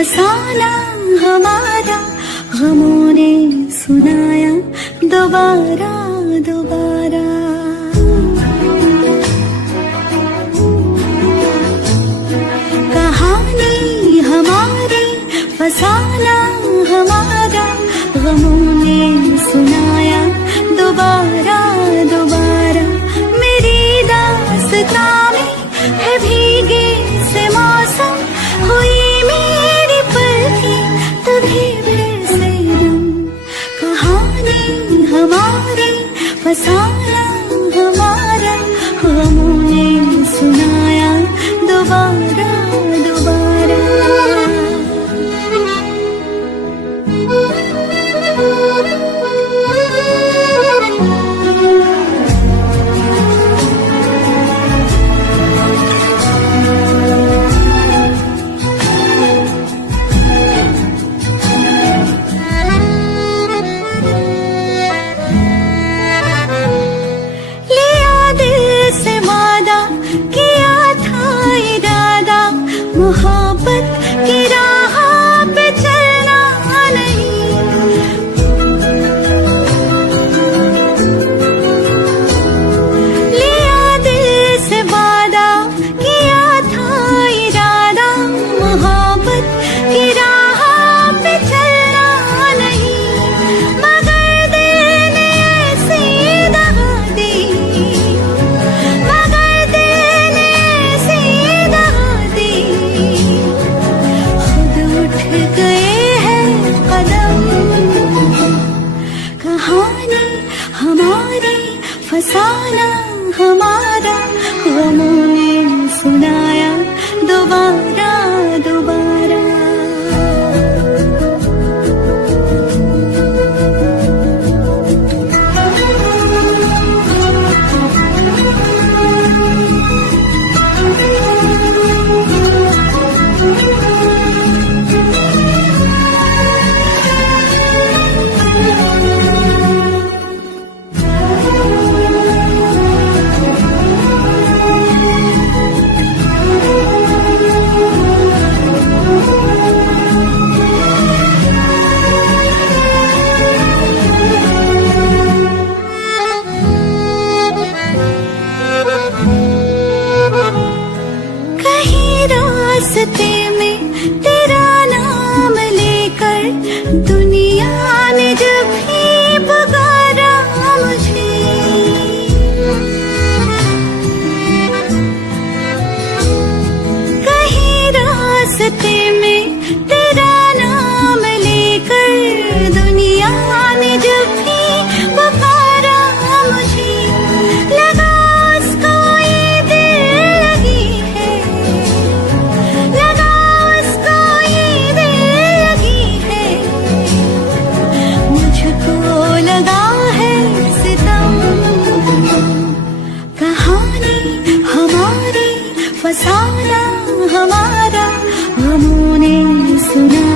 फसाना हमारा, गमों ने सुनाया दोबारा दोबारा। कहानी हमारी, फसाना हमारा, गमों ने सुनाया दोबारा दोबारा। मेरी दास्तां में है भीगे से मौसम, हुई मेरी पलके तभी से नम। कहानी हमारी, फसाना हमारा, गमों ने सुनाया दोबारा दोबारा। मोहब्बत की राह पे चलना नहीं, लिया दिल से वादा, किया था इरादा, मोहब्बत की राह पे चलना नहीं। मगर दिल ने ऐसी दगा दी, मगर दिल ने ऐसी दगा दी, गए हैं कदम। कहानी हमारी, फसाना हमारा, गमों ने सुनाया दोबारा दोबारा। रास्ते में तेरा नाम लेकर दुनिया ने जब भी पुकारा मुझे, कहीं रास्ते में तेरा नाम लेकर दुनिया ने जब भी पुकारा मुझे, लगा उसको ये दिल लगी है, लगा उसको ये दिल लगी है, मुझको लगा है सितम। कहानी हमारी, फसाना हमारा, गमों ने सुना